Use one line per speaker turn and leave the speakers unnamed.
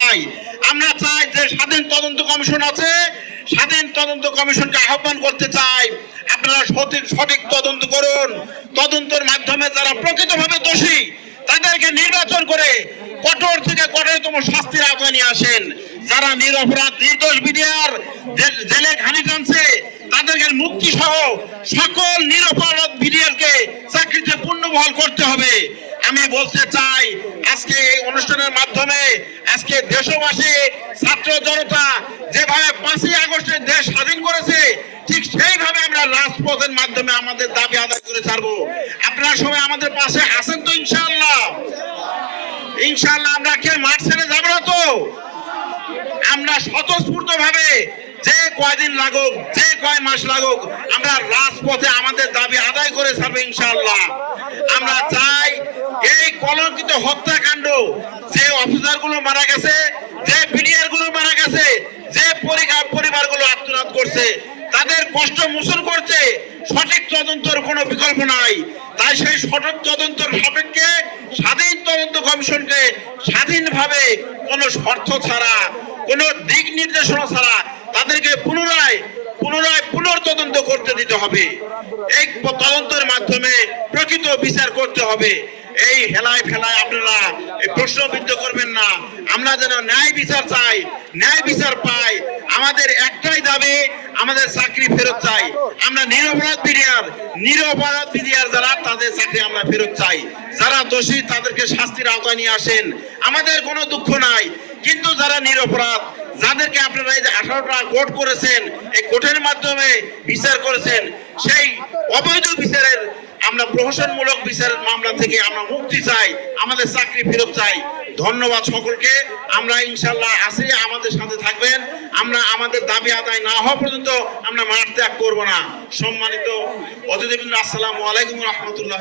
চাই। আমরা চাই যে স্বাধীন তদন্ত কমিশন আছে, স্বাধীন তদন্ত কমিশনকে আহ্বান করতে চাই। আপনারা সঠিক সঠিক তদন্ত করুন। তদন্তের মাধ্যমে যারা প্রকৃতভাবে দোষী, তাদেরকে নির্বাচন করে কঠোর থেকে কঠোরতম শাস্তির আওতায় নিয়ে আসেন। যারা নিরপরাধ, নির্দোষ বিডিআর জেলে ঘানি টানছে, তাদেরকে মুক্তি সহ সকল নিরপরাধ বিডিআরকে চাকরিতে পূর্ণবহাল করতে হবে। আমি বলতে চাই, আজকে অনুষ্ঠানের মাধ্যমে আজকে দেশবাসী, ছাত্র জনতা যেভাবে পাঁচই আগস্টের দেশ স্বাধীন করেছে, ঠিক সেইভাবে আমরা রাজপথের মাধ্যমে আমাদের দাবি আদায় করে ছাড়বো। আপনারা সবাই আমাদের পাশে আছেন তো ইনশাআল্লাহ? ইনশাল্লাহ আমরা কে, মাঠ ছেড়ে যাব না তো? আমরা স্বতঃস্ফূর্ত ভাবে যে কয়দিন লাগুক, যে কয় মাস লাগুক, আমরা রাজপথে আমাদের দাবি আদায় করে ছাড়বো এই কলঙ্কিত হত্যাকাণ্ড, যে অফিসারগুলো মারা গেছে, যে বিডিআরগুলো মারা গেছে, যে পরিবার পরিবারগুলো আত্মনাদ করছে, তাদের কষ্ট মোচন করতে সঠিক তদন্তর কোনো বিকল্প নাই। তাই সেই সঠিক তদন্তর সাপেক্ষে স্বাধীন তদন্ত কমিশনকে স্বাধীনভাবে কোনো শর্ত ছাড়া, কোনো দিক নির্দেশনা ছাড়া তাদেরকে পুনরায় পুনরায় পুনর্তদন্ত করতে দিতে হবে। এই তদন্তের মাধ্যমে প্রকৃত বিচার করতে হবে। এই হেলায় ফেলায় আপনারা প্রশ্নবিদ্ধ করবেন না। আমরা যেন ন্যায় বিচার চাই, ন্যায় বিচার পাই। আমাদের একটাই দাবি, আমাদের চাকরি ফেরত চাই। আমরা নিরপরাধ বিডিআর নিরপরাধ বিডিআর যারা, তাদের চাকরি আমরা ফেরত চাই। যারা দোষী, তাদেরকে শাস্তির আওতায় নিয়ে আসেন। আমাদের কোনো দুঃখ নাই। কিন্তু যারা নিরপরাধ, যাদেরকে আপনারা এই যে আঠারোটা কোর্ট করেছেন, এই কোর্টের মাধ্যমে বিচার করেছেন, সেই অবৈধ বিচারের আমরা প্রহসনমূলক বিচারের মামলা থেকে আমরা মুক্তি চাই, আমাদের চাকরি ফেরত চাই। ধন্যবাদ সকলকে। আমরা ইনশাল্লাহ আসি আমাদের সাথে থাকবেন। আমরা আমাদের দাবি আদায় না হওয়া পর্যন্ত আমরা মাঠ ত্যাগ করব না। সম্মানিত অতিথিবৃন্দ, আসসালামু আলাইকুম রহমতুল্লাহ